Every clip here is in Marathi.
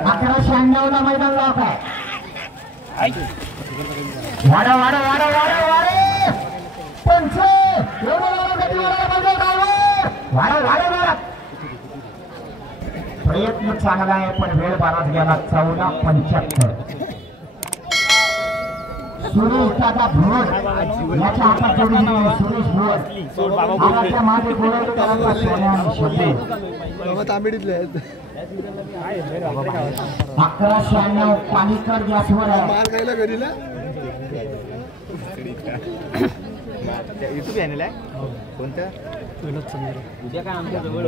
1196 ला मैदान लॉक आहे. वाडा वाडा वाडा वाडा वाडा पंच वाडा वाडा वाडा. प्रयत्न चांगला आहे पण वेळ बराच गेला. 14:75. सुरेश दादा भोर याच्या हातात जोडी दिली. सुरेश भोर आवाच्या मागे गोळवली करायला सोन्या आणि शब्द 1196 पाणीकर गॅसवर आहे. युट्यूब चॅनल आहे कोणतं? उद्या काय आमच्या जवळ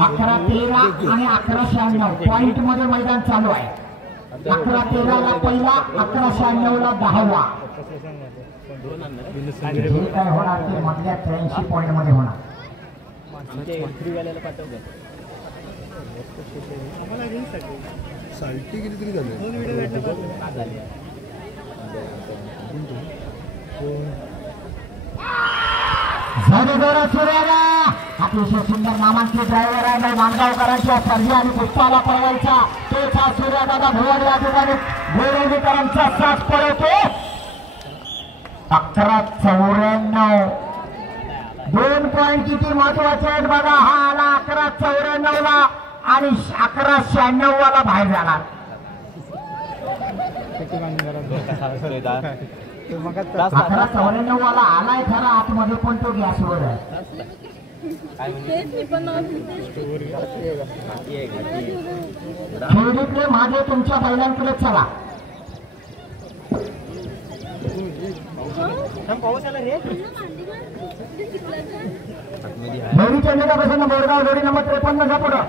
11-13 आणि 1196 पॉइंट मध्ये मैदान चालू आहे. 11-13 ला पहिला, 1196 ला 10वा. जे काय होणार ते मधल्या 83 पॉइंट मध्ये होणार. अतिशय सुंदर नामांकित ड्रायव्हर आहे. माणगावकरांच्या सर्जी आणि पुष्पाला पळवायचा तोच हा सूर्यदादा भोवाड या ठिकाणी गोरेलीकरांचा साथ पळवतो. 11-94 2 पॉइंट किती महत्वाचे आहेत बघा. हा आला 11-94 ला आणि 1196 वाला बाहेर जाणार. 11-94 वाला आलाय खरा आतमध्ये पण तो गॅसवर आहे. खेळीतले मागे तुमच्या बैलांकडे चला. भैरी चंद्रिकापासून बोरगाव जोडी नंबर 53 जा पुढं.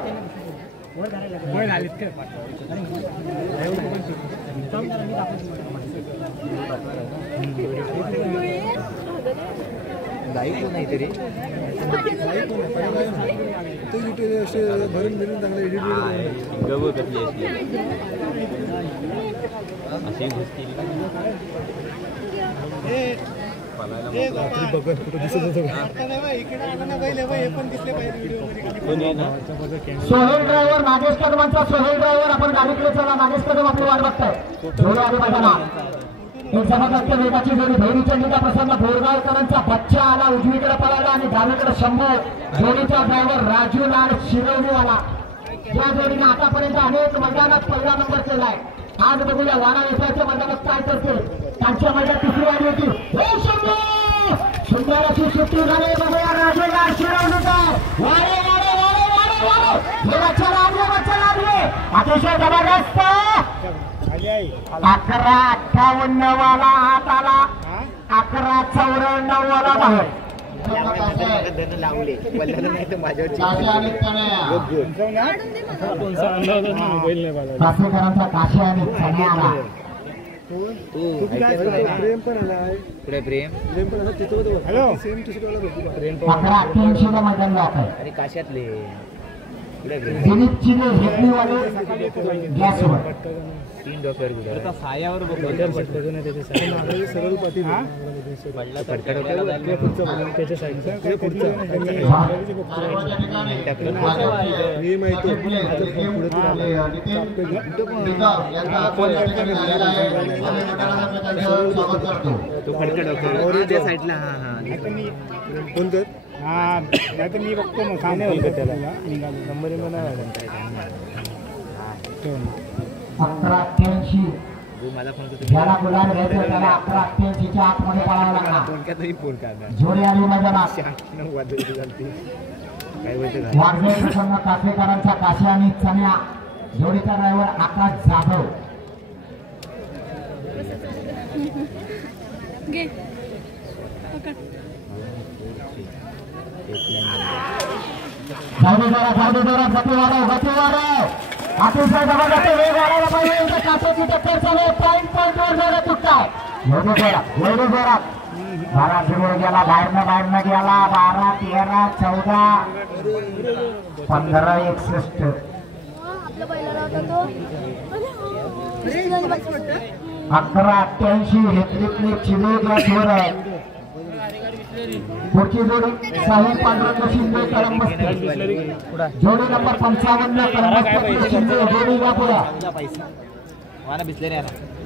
नाही तरी भरून भरून चांगलं सोहेल ड्रायव्हर नागेश कदमांचा सोहेल ड्रायव्हर आपण गाडीकडे चला. नागेश कदम आपली वाट बघताय. जोडी आली मैदाना. एक जबरदस्त वेगाची जोडी भैरी चंद्रिका प्रसन्न बोरगावकरांचा बच्चा आला उजवीकडे पळाला आणि डावीकडे शंभर. जोडीचा ड्रायव्हर राजू लाड शिरवणीवाला. या जोडीने आतापर्यंत अनेक मैदानात पहिला नंबर केलाय. आज बघूया वाडा येसाच्या मैदानात काय करते. त्यांच्या मैदानात तिसरी आली होती. सुंदराची सुट्टी झाली बघूया. राजू लाड शिरवणीचा अतिशय जबरदस्त 11-58 वाला हात आला. 11-94 वाला बाहेर. कासेकरांचा काशी आणि चण्या आला. प्रेम पण आलाय. पुढे प्रेम पण आला. 11-88 ला मैदान जात आहे. आणि काश्यातले दिलीप चिने हेटणीवाले गॅसवर. 3 डॉक्टर सायावर सरळ पाठी त्याच्या साईडचा तो फडका डॉक्टर साईडला. हा हा कोणतं? हा नाही तर मी बघतो मग खाणे होईल त्याला नंबर मला 11-88 ज्याला गुलाब घ्यायचं त्याला 11-88 च्या आतमध्ये पळावं लागणार. जोडी आली मैदानात. वाघे प्रसन्न कासेकरांचा काशी आणि चण्या. जोडीचा ड्रायव्हर आकाश जाधव. गती वाढव. अतिशय जबरदस्त वेग वाढवला पाहिजे. कासाची टक्कर चालू. पॉइंट वर झाला चुकताय. एवढे जोरात 12 सुरू गेला. बाहेरनं गेला. 12, 13, 14, 15, 61. 11-88 हेतलीतले चिले गॅसवर आहे. पुढची जोडी साहिल पांडुरंग शिंदे कळंबस्ते, जोडी नंबर 55 कळंबस्ते शिंदे, जोडी या पुढे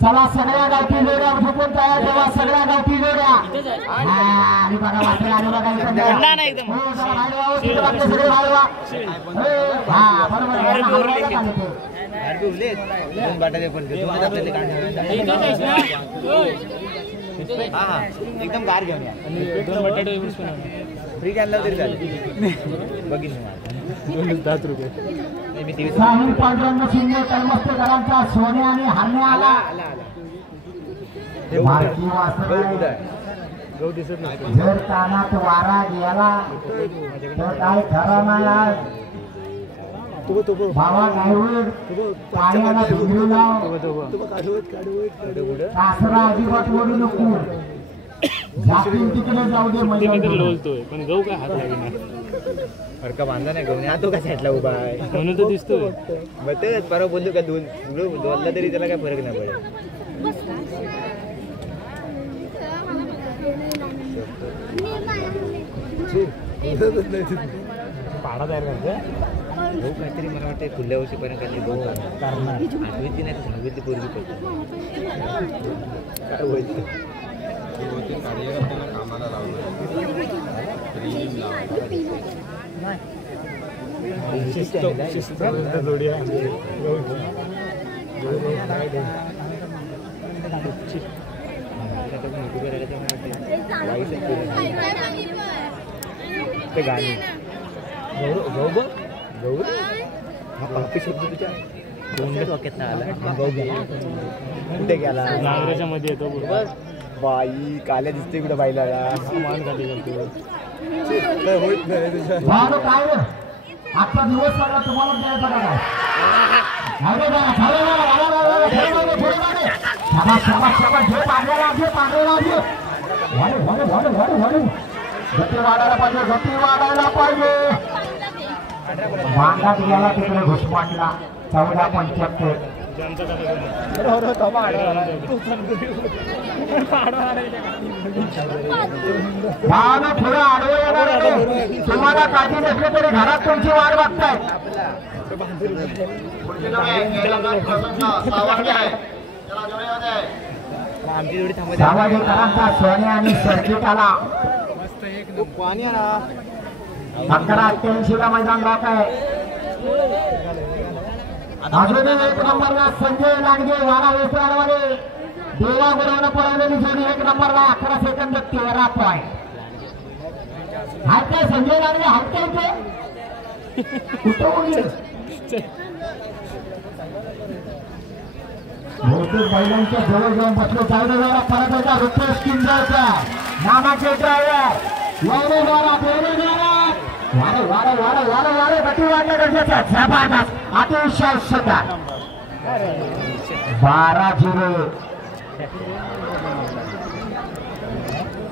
चला सगळ्या गावठी जोड्या झोपून तयार ठेवा, सगळ्या गावठी जोड्या आणि बघा वाटेल आणि बघा सगळे वाढवा हा बरोबर एकदम गार घेऊन या, 2 बटाटे फ्री घ्यायला तरी चालेल, बघीन 10 रुपये. साहिल पांडुरंग शिंदे कळंबस्तेकरांचा सोने आणि हारणे आला. जर कानात वारा गेला तर काय खरं नाही. बाबा गायवड पाण्याला भिजू लाव, कासरा अजिबात ओढू नको, जातील तिकडे जाऊ दे. लोलतोय पण गहू काय हात लागेल, फरका बांधा नाही गहू, तो का साईडला उभा आहे म्हणून तो दिसतोय. बघ परवा बोलतो का दोनला तरी त्याला काय फरक नाही पडेल. पाडा तयार करायचं भाऊ काहीतरी मला वाटतं खुल्या वर्षीपर्यंत काही भाऊ आठवीची नाही तर 6वीची पोरगी पडते काय होईल ते गाणी गौर हा पापी शब्द तुझ्या दोनच वाक्यात नाही आला. कुठे गेला नागराच्या मध्ये येतो बरोबर. बाई काल्या दिसते कुठे बाईला मान खाली घालतो होत नाही. काय आजचा दिवस सगळा तुम्हाला द्यायचा का गती वाढायला पाहिजे, गती वाढायला पाहिजे. मांडात गेला तिकडे घुसमाटला 14-75. थोडं आडवं येणार तुम्हाला काळजी नसली तरी घरात तुमची वाट बघताय. सावळीकरांचा सोने आणि सर्किट आला. 11-83 ला मैदान राहत आहे. अजूनही 1 नंबरला संजय लांडगे वारा वेसवाडवाले देवा गुरुवानं पळवलेली जोडी 1 नंबरला 11 सेकंद 13 पॉईंट. हाय काय संजय लांडगे हात काय ते कुठं बहुतेक बैलांच्या जवळ जाऊन बसलो. सावडेवाला परत होता रुपेश किंजरचा नामाचे ड्रायव्हर वारे गती वाढल्या गरजेचं जबरदस्त अतिशय सुंदर 12-0.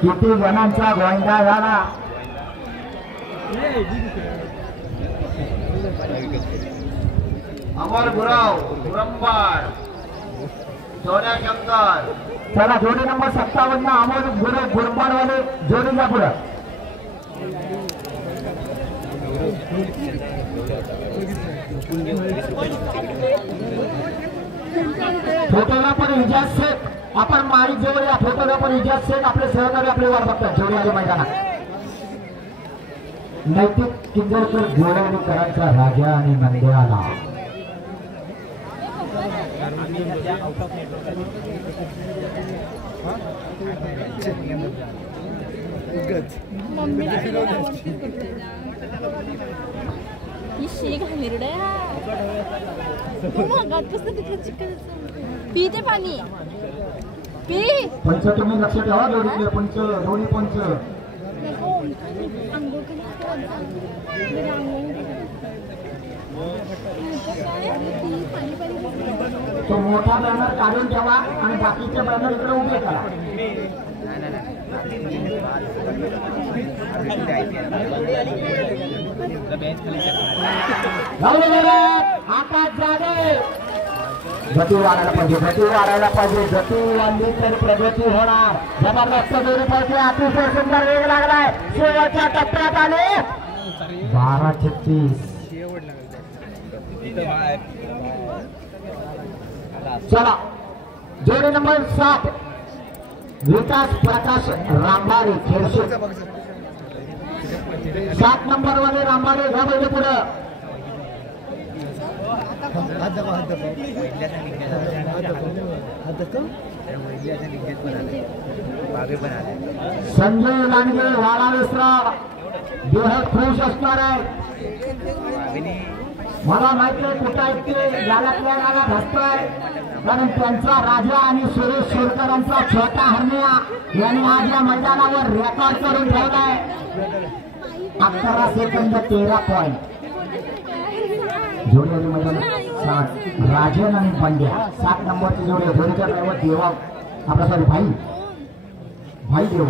किती जणांचा गोंधळ झाला. अमर गुराव गुरंबाड सोन्या शंकर. चला जोडी नंबर 57 अमोल गुरु गुरंबाडवाले जोडीला पुढे. फोटोग्राफर इजाज शेख आपण माईक जवळ या. फोटोग्राफर इजाज शेख आपले सहकारी आपले वाट बघतात जोडी आले मैदानात. नैतिक किंजरकर गोळवणीकरांचा राजा आणि नंद्याला. पिते पाणी पी. पंच तुम्ही लक्ष ठेवा. जोडीतले पंच दोन्ही पंच तो मोठा बॅनर काढून ठेवा आणि बाकीचे बॅनर इकडे उभे करा. आकाश जाधव गती वाढायला पाहिजे, गती वाढायला पाहिजे. गती वाढली तर प्रगती होणार. जबरदस्त जोडी पाहिजे. अतिशय सुंदर वेग लागलाय. शेवटच्या टप्प्यात आले 12:36. चला जोडी नंबर 7 विकास प्रकाश रामबारे खेळशे. 7 नंबर वाले रामबारे घ्या पाहिजे पुढं. संजय लांडगे वाडा विसराव देह खुश असणार आहे. मला माहिती आहे कुठं आहेत ते गालातल्या गाला धसतोय. कारण त्यांचा राजा आणि सुरेश शिरकरांचा छोटा हरण्या यांनी आज या मैदानावर रेकॉर्ड करून ठेवलाय. 11 सेकंद 13 पॉईंट. जोडी मैदानात 7 राजन आणि पांड्या 7 नंबरची जोडी. जोडीचा ड्रायव्हर देवा आपला सॉरी भाई देव.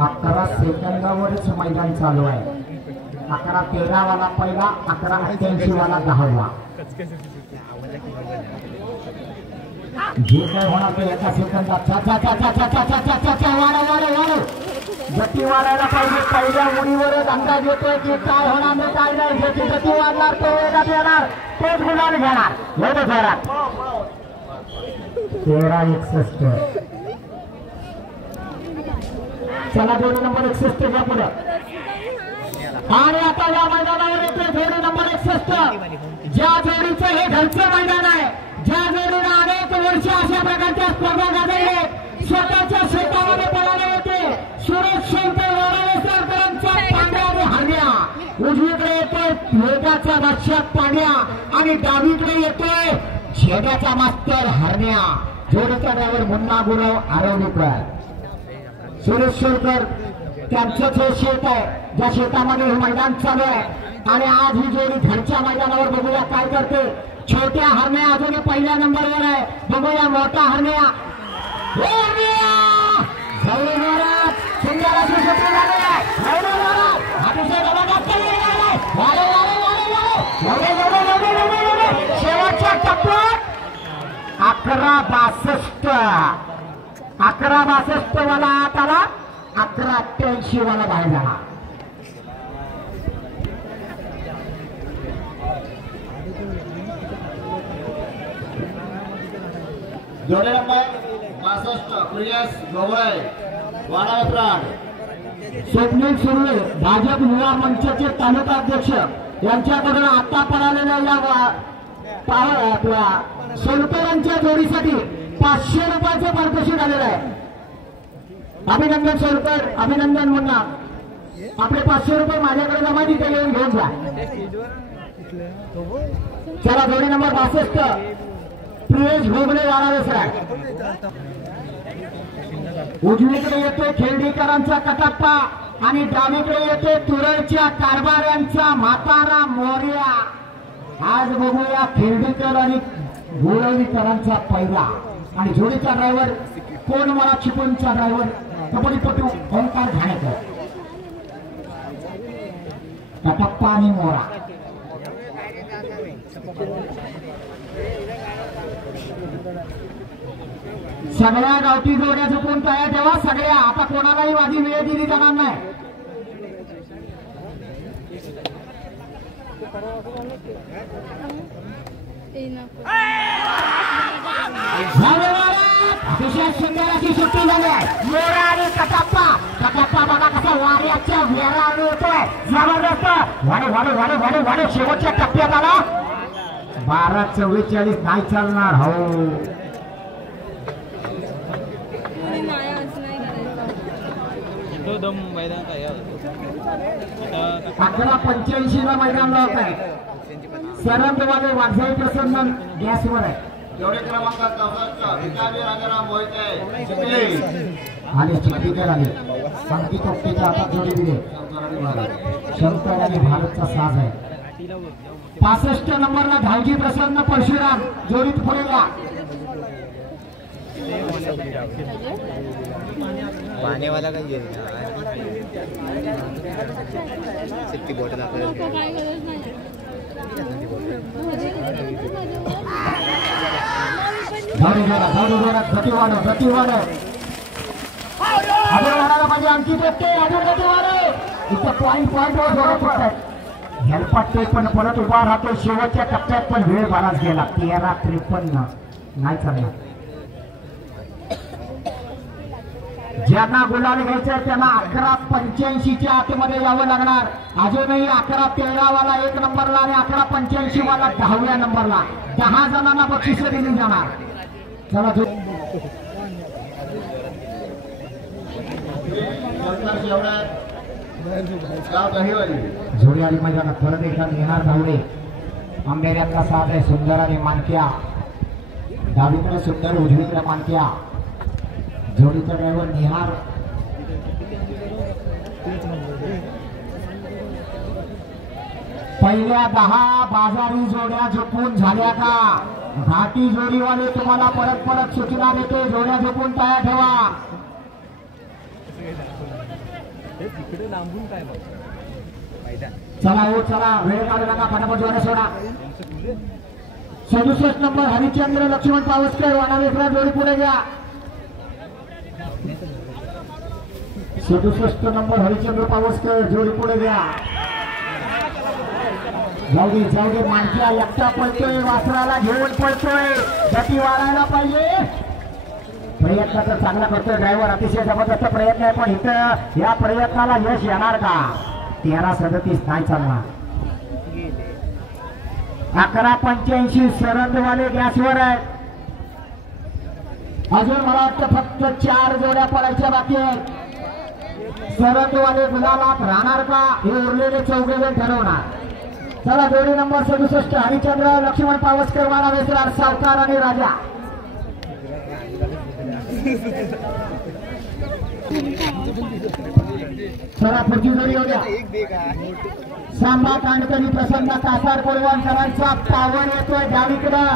11 सेकंदावरच मैदान चालू आहे. 11:13 वाला पहिला, 11:88 वाला 10वा. जे काय होणार ते एका सेकंदात. गती वाढायला पाहिजे. पहिल्या उडीवरच अंदाज येतोय की काय होणार नाही काय नाही. ज्याची गती वाढणार तो वेगात येणार, तोच गुलाल घेणार. एवढं जोरात 13:61. चला जोडी नंबर 61 घ्या पुढे. आणि आता या मैदानावर येतोय जोडी नंबर 61. ज्या जोडीचं हे घरचं मैदान आहे, ज्या जोडीला अनेक वर्ष अशा प्रकारच्या स्पर्धा गाजवले, स्वतःच्या शेतामध्ये पळाले होते. सुरेश शंकर वारावेसरकरांचा पांड्या आणि हरण्या. उजवीकडे येतोय वेगाचा बादशाह पांड्या आणि डावीकडे येतोय छेड्याचा मास्तर हरण्या. जोडीचा ड्रायव्हर मुन्ना गुरव आरवलीकर. सुरेश शंकर त्यांचंच हे शेत आहे, ज्या शेतामध्ये हे मैदान चालू आहे. आणि आज ही जोडी घरच्या मैदानावर बघूया काय करते. छोट्या हरण्या अजूनही पहिल्या नंबरवर आहे. बघूया मोठा हरण्या. सुंदर अशी सुट्टी झाली आहे. शेवटच्या टप्प्यात 11:62 वाला आत आला. 11:88 वाला बाहेर झाला. जोडे नंबर 62 प्रियस गवळे वाडावत्राड. स्वप्नील सुर्वे भाजप युवा मंचचे तालुका अध्यक्ष यांच्याकडून आता पळालेल्या या आपल्या सोलकरांच्या जोडीसाठी 500 रुपयाचं पारितोषिक आलेलं आहे. अभिनंदन सोलकर, अभिनंदन मुन्ना. आपले 500 रुपये माझ्याकडे जमा तिथे येऊन घेऊन जा. चला जोडी नंबर 62 प्रियेश भोगले वारावेसर. उजवीकडे येतोय खेर्डीकरांचा कटप्पा आणि डावीकडे येतोय तुरळच्या कारभाऱ्यांचा म्हातारा मोर्या. आज बघूया खेर्डीकर आणि गोळवलीकरांचा पहिला. आणि जोडीचा ड्रायव्हर कोण मला चिपळूणचा ड्रायव्हर कबड्डीपटू ओंकार घाणेकर. कटप्पा आणि मोरा. सगळ्या गावठी जोड्या झुकून तयार ठेवा. सगळ्या आता कोणालाही माझी वेळ दिली जाणार नाही. अतिशय सुंदर अशी सुट्टी झाली आहे. मोरा आणि कटप्पा. कटप्पा बघा कसा वाऱ्याच्या वेळाने येतोय. जबरदस्त वाडे वाडे वाडे वाडे वाडे. शेवटच्या टप्प्यात आला. 12:44 नाही चालणार. हो 11:85 ला मैदान लावत आहे. सरंदवाले वाघजाई प्रसन्न गॅसवर आहे. जोडी क्रमांक 64 विकाजी राजाराम मोहिते आणि चिखलीकर आले. सांगती कोपटीच्या हातात जोडी दिली. शंकर आणि भारतचा साज आहे. 65 नंबरला धावजी प्रसन्न परशुराम जोडीत पुढेला. पाने वाला का ये सिट्टी बॉटल आपल्याला गती वाढ पाहिजे आणखी इथं पॉईंट वर हेल्पाटे पण परत उभा राहतो शेवटच्या टप्प्यात पण वेळ बराच गेला 13:53 नाही चालला. ज्यांना गुलाल घ्यायचं त्यांना 11:85 आतमध्ये यावं लागणार. अजूनही 11:13 वाला 1 नंबरला आणि 11:85 वाला 10व्या नंबरला 10 जणांना बक्षीस दिली जाणार. चला जोडी आली मैदानात परत एकदा निहार धावडे आंबेऱ्यातला साथ आहे. सुंदर आणि मानक्या डावीकडे सुंदर उजवीकडे मानक्या. जोडीचा ड्रायव्हर निहार. पहिल्या 10 बाजारी जोड्या झोपून झाल्या का? घाटी जोडीवाले तुम्हाला परत परत सूचना देते जोड्या झोपून तयार ठेवा. चला हो चला वेळ काढू नका फटाफट जोड्या सोडा. 67 नंबर हरिचंद्र लक्ष्मण पावसकर वाणावेकरा जोडी पुढे घ्या. 67 नंबर हरिचंद्र पावसकर जोडी पुढे घ्या. जाऊ दे माणक्या एकटा पळतोय वासराला घेऊन पळतोय. गती वाढायला पाहिजे. प्रयत्न तर चांगला करतोय ड्रायव्हर अतिशय जबरदस्त प्रयत्न आहे पण इथं या प्रयत्नाला यश येणार का? 13:37 नाही चालणार. 11:85 सरंदवाले गॅसवर आहेत. अजून मला वाटतं फक्त 4 जोड्या पडायच्या बाकी आहेत. सरंदवाले गुलालात राहणार का हे उरलेले 4 जण ठरवणार. चला जोडी नंबर 67 हरिचंद्र लक्ष्मण पावसकर वाडा वेसरार सावकार आणि राजा. चला पुढची जोडी होत्या. सांबा कांडकरी प्रसन्न कासार कोळवणकरांचा पावन येतोय डावीकडं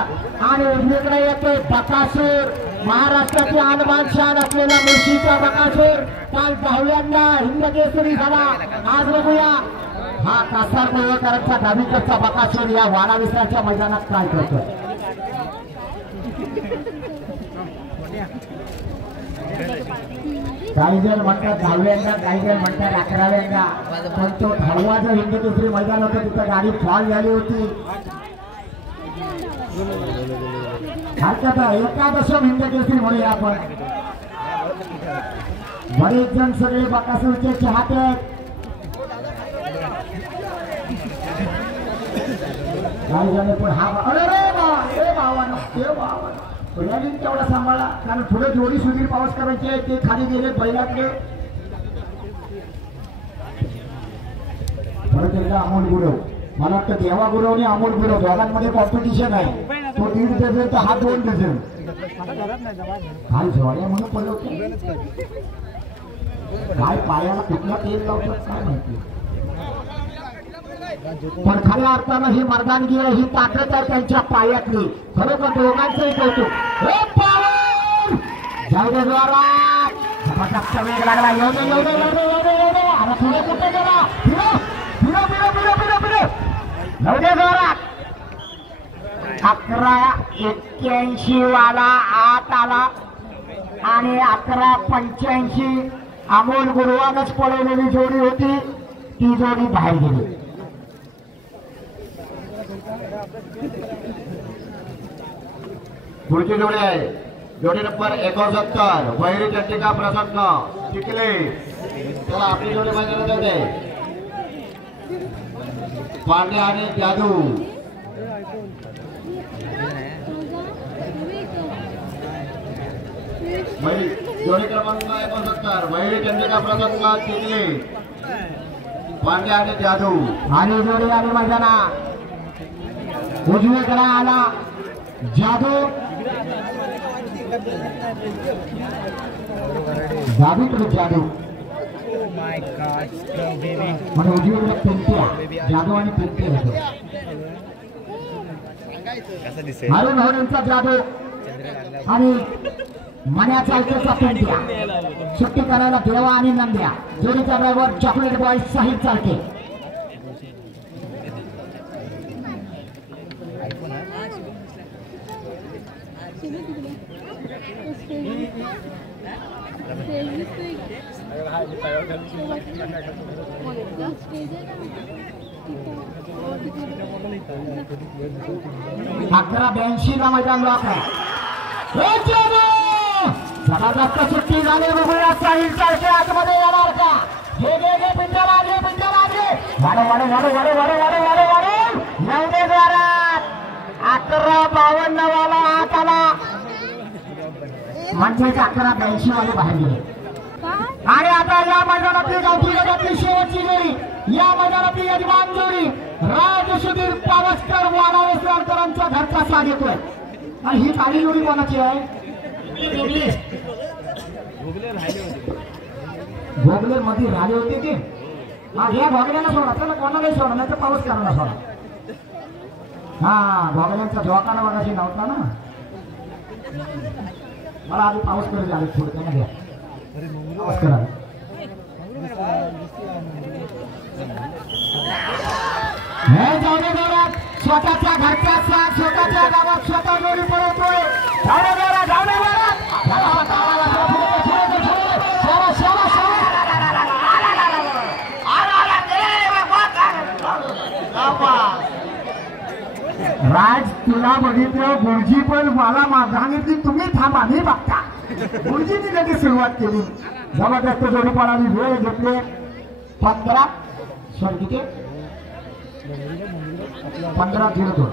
आणि उजवीकडे येतोय बकासूर. महाराष्ट्राची आणबान शान असलेला मुळशीचा बकासूर काल 10व्यांदा हिंदकेसरी झाला. आज बघूया हा कासार कोळवणकरांचा डावीकडचा बकासूर या वाडा विसराच्या मैदानात काय करतोय. काही जण म्हणतात 10व्यांदा काही जण म्हणतात 11व्यांदा पण तो 10वा जो हिंदकेसरी मैदान होतं तिथं गाडी फॉल झाली होती. हरकत आहे 11दशम हिंदकेसरी म्हणूया आपण. बरेच जण सगळे बकासूरचे चाहते आहेत. काही जण पण हा तेवढा सांभाळा कारण थोडे जोडी सुधीर पाऊस करायचे ते खाली गेले बैलातले. परत एकदा अमोल गुरव मला वाटतं देवा गुरव आणि अमोल गुरव दोघांमध्ये कॉम्पिटिशन आहे. तो 1.5 डझन तर हा 2 डझन काय जोड्या म्हणून पडलं काय पायाला कुठला तेल लावतात काय माहिती. पण खऱ्या अर्थानं ही मर्दानगी आहे ही ताकद आहे त्यांच्या पायातली. खरोखर दोघांचंही कौतुक. जबरदस्त वेग लागला. आता पुढे कुठे गेला नवदे जोरात. 11:81 वाला आत आला आणि 11:85 अमोल गुरुवानच पळवलेली जोडी होती ती जोडी बाहेर गेली. पुढची जोडी आहे जोडी नंबर 69 वैरी चंडिका प्रसन्न चिखले. चला आपली जोडी मैदानात होते पांड्या आणि जादू. जोडी क्रमांक 69 वैरी चंडिका प्रसन्न चिखले पांड्या आणि जादू. आणि जोडी आली मैदानात. उजवीकडे आला जादू. डावीकडे जादू म्हणजे उजवीकडे पिंट्या जादू आणि पिंट्या होतो. अरुण होळींचा जादू आणि मण्याचा इकडचा पिंट्या. सुट्टी करायला देवा आणि नंद्या. जोडीचा ड्रायव्हर चॉकलेट बॉय साहिब चालके. अकरा 82 ला मैदान लॉक आहे. जबरदस्त सुट्टी झाली. बघूया साहिल सारखे आतमध्ये येणार का. घे घे घे पिंटा लागले पिंटा लागले. वाढ वाढ वाढ वाढ वाढ वाढ वाढ वाढ एवढे जोरात 11-52 वाला हात आला म्हणजे 11-82 वाले बाहेर गेले. आणि आता या मैदानातली गावठी गटातली शेवटची जोडी, या मैदानातली यजमान जोडी राज सुधीर पावसकर वाडावेसरकरांचा घरचा साथ येतोय. आणि ही काळी जोडी कोणाची आहे. भोगले मध्ये राहिले होते की घ्या भोगल्याला सोडा. चला कोणालाही सोडा नाही तर पाऊस करायला सोडा. हा भोगल्यांचा धोकाना बघाशी नव्हता ना. मला आधी पाऊस करत आले थोडं त्यांना घ्या पाऊस करा. हे जाऊदे जोरात स्वतःच्या घरचा साथ स्वतःच्या गावात स्वतः जोडी पडतोय. जाऊदे जोरात जाऊदे जोरात. राज तुला बघितलं गुरुजी पण मला सांगितली तुम्ही थांबा मी बघता. गुरुजींनी लगेच सुरुवात केली. जबरदस्त जोडी पडाली. वेळ घेतले 15 किती 15-02.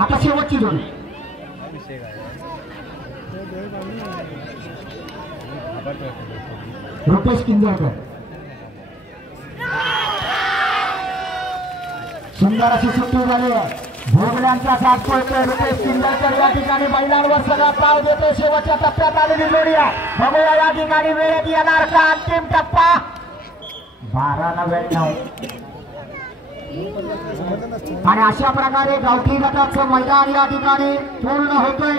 आता शेवटची जोडी रुपेश किंजळकर. सुंदर अशी सुट्टी झाली आहे. भोगल्यांचा साथ पडतोय. रुपेश किंजळकर या ठिकाणी बैलांवर सगळा ताव देतोय. शेवटच्या टप्प्यात आलेली जोडी आहे. बघूया या ठिकाणी वेळेत येणार का. अंतिम टप्पा 12-99. आणि अशा प्रकारे गावठी गटाचं मैदान या ठिकाणी पूर्ण होतोय.